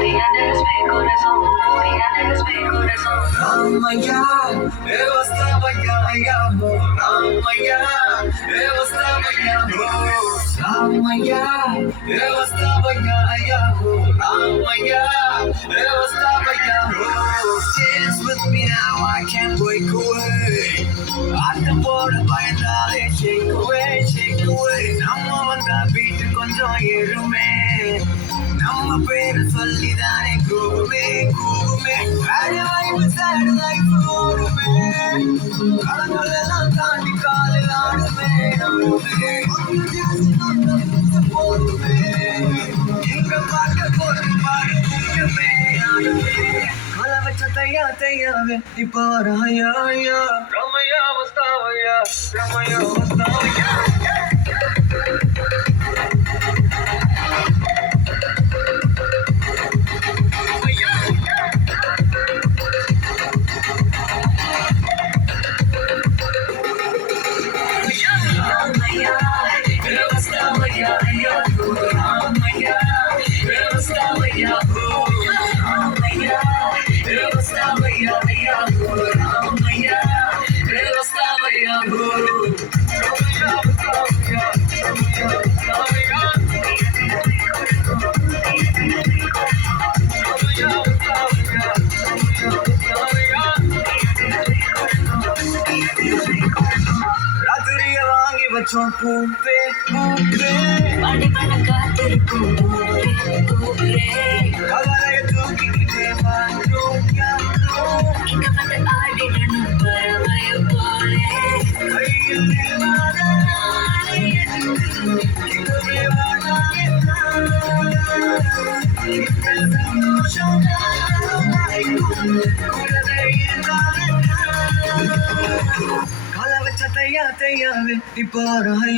Tienes mi corazón, tienes mi corazón. Ramaya, Ramaya, Ramaya, Ramaya, dance with me now, I can't break away. ஆட்டம் போட பயந்தாலே shake away, shake away. நம்ம வந்தா beat கொஞ்சம் ஏறுமே. நம்ம பேரு சொல்லிதானே கூவுமே, கூவுமே. Bad life, sad life ஓடுமே. கடங்களெல்லாம் தாண்டி காலில் ஆடுமே, ஆடுமே. போடுமே. எங்க பார்க்க போட்டு பாடு முக்கியமே, ஆடுமே. கலை வச்ச தையா தையாவே இப்போ ராயா யா ரமையா வஸ்தாவையா ரமையா வஸ்தாவையா ராத்திரிய வாங்கி வச்சோம் பூப்பே பூப்பே படி பண்ண காத்திருக்கும் பூவே, பூவே. கவலையை தூக்கிக்கிட்டே மாற்றோம் யாரும் இங்க வந்து ஆடிடணும் பறவைய போலே. கையில் இல்லாத நாளை இங்குமே இந்த சந்தோஷம் கலை வச்ச தையா தையாவே இப்போ ராயா